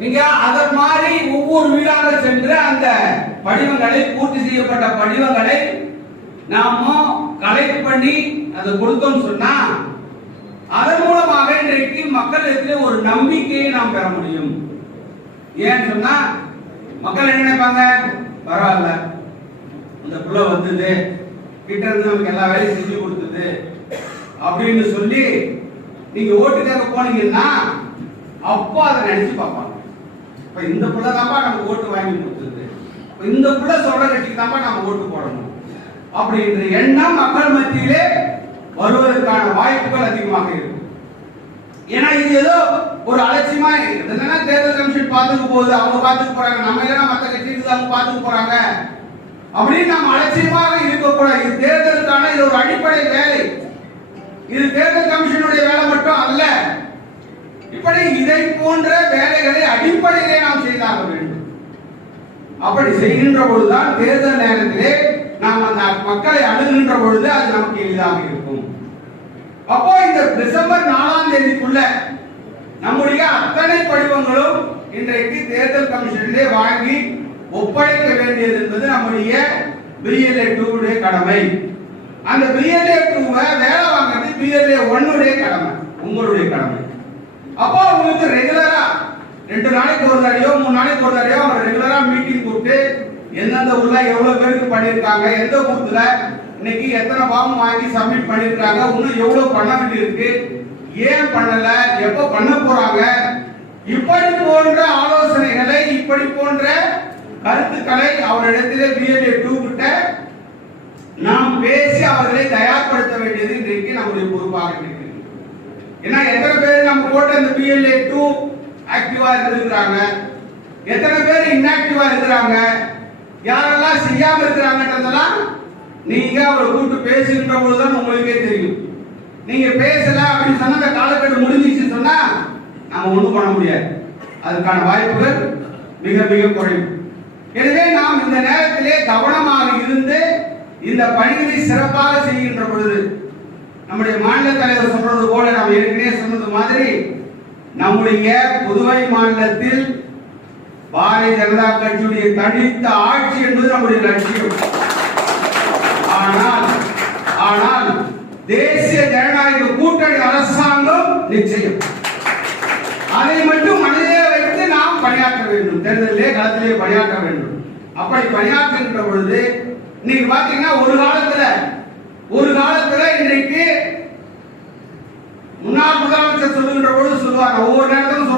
நீங்க அத மாதிரி ஒவ்வொரு வீடாக சென்று அந்த படிவங்களை பூர்த்தி செய்யப்பட்ட படிவங்களை நாம கலெக்ட் பண்ணி அதை கொடுத்தோம் சொன்னா அதன் மூலமாக இன்றைக்கு மக்களிடத்திலே ஒரு நம்பிக்கையை நாம் பெற முடியும். ஏன்னு சொன்னா மக்கள் என்ன நினைப்பாங்க, பரவாயில்ல இந்த புள்ள வந்தது கிட்ட இருந்து நமக்கு எல்லா வேலையும் செஞ்சு கொடுத்தது அப்படின்னு சொல்லி நீங்க ஓட்டு கேட்க போனீங்கன்னா அப்போ அதை நினைச்சு பார்ப்பாங்க. இப்ப இந்த புள்ள தான்ப்பா நமக்கு ஓட்டு வாங்கி கொடுத்தது, இந்த புள்ள சொல்ற கட்சிக்கு தான்ப்பா நம்ம ஓட்டு போடணும் அப்படின்ற எண்ணம் மக்கள் மத்தியிலே வருவதற்கான வாய்ப்புகள் அதிகமாக இருக்கும். ஏன்னா இது ஏதோ ஒரு அலட்சியமா என்னன்னா தேர்தல் கமிஷன் பார்த்துக்க போகுது, அவங்க பார்த்துக்க போறாங்க, நம்ம இல்லைன்னா மற்ற கட்சிக்கு அவங்க பார்த்துக்க போறாங்க அப்படின்னு நம்ம அலட்சியமாக இருக்கக்கூடாது. இது தேர்தலுக்கான இது ஒரு அடிப்படை வேலை. இது தேர்தல் கமிஷனுடைய வேலை மட்டும் அல்ல. இப்படி இதை போன்ற வேலைகளை அடிப்படையிலே நாம் செய்தாக வேண்டும். அப்படி செய்கின்ற பொழுதுதான் தேர்தல் நேரத்திலே நாம் அந்த மக்களை அணுகின்ற பொழுது அது நமக்கு எளிதாக இருக்கும். அப்போ இந்த டிசம்பர் 4ஆம் தேதிக்குள்ள நம்முடைய அத்தனை படிவங்களும் இன்றைக்கு தேர்தல் கமிஷனிலே வாங்கி ஒப்படைக்க வேண்டியது என்பது நம்முடைய BLA 2 கடமை. அந்த BLA 2 வேலை வாங்குறது BLA 1 கடமை, உங்களுடைய கடமை. அப்போ உங்களுக்கு ரெகுலரா 2 நாளைக்கு ஒரு தடவையோ 3 நாளைக்கு ஒரு தடவையோ அவங்க ரெகுலரா மீட்டிங் கூப்பிட்டு எந்தெந்த ஊர்ல எவ்வளவு பேருக்கு பண்ணிருக்காங்க, எந்த பூத்துல இன்னைக்கு எத்தனை ஃபார்ம் வாங்கி சப்மிட் பண்ணிருக்காங்க, இன்னும் எவ்வளவு பண்ண வேண்டி இருக்கு, ஏன் பண்ணல, எப்ப பண்ண போறாங்க, இப்படி போன்ற ஆலோசனைகளை இப்படி போன்ற கருத்துக்களை அவரிடத்திலே BLA 2 கிட்ட நாம் பேசி அவர்களை தயார்படுத்த வேண்டியது இன்றைக்கு நம்முடைய பொறுப்பாக இருக்கிறது. ஏன்னா எத்தனை பேர் நம்ம போட்ட இந்த BLA 2 ஆக்டிவா இருக்கிறாங்க, எத்தனை பேர் இன்ஆக்டிவா இருக்கிறாங்க, யாரெல்லாம் செய்யாம இருக்கிறாங்கன்றதெல்லாம் நீங்க அவரை கூப்பிட்டு பேசுகின்ற பொழுதுதான் உங்களுக்கே தெரியும். நீங்க பேசல அப்படின்னு சொன்னா அந்த காலக்கெடு முடிஞ்சிச்சு சொன்னா நாம ஒண்ணும் பண்ண முடியாது. அதுக்கான வாய்ப்புகள் மிக மிக குறைவு. எனவே நாம் இந்த நேரத்திலே கவனமாக இருந்து இந்த பணிகளை சிறப்பாக செய்கின்ற பொழுது நம்முடைய மாநில தலைவர் சொல்றது போல நாம் ஏற்கனவே சொன்னது மாதிரி நம்முடைய புதுவை மாநிலத்தில் பாரதிய ஜனதா கட்சியுடைய தனித்த ஆட்சி என்பது நம்முடைய லட்சியம். ஆனால் தேசிய ஜனநாயக கூட்டணி அரசாங்கம் நிச்சயம். அதை மட்டும் மனதிலே வைத்து நாம் பணியாற்ற வேண்டும், தேர்தலிலே களத்திலே பணியாற்ற வேண்டும். அப்படி பணியாற்றுகின்ற பொழுது நீங்க பாத்தீங்கன்னா ஒரு காலத்துல இன்றைக்கு முன்னாள் முதலமைச்சர் சொல்லுகின்ற பொழுது சொல்லுவாங்க, ஒவ்வொரு நேரத்திலும்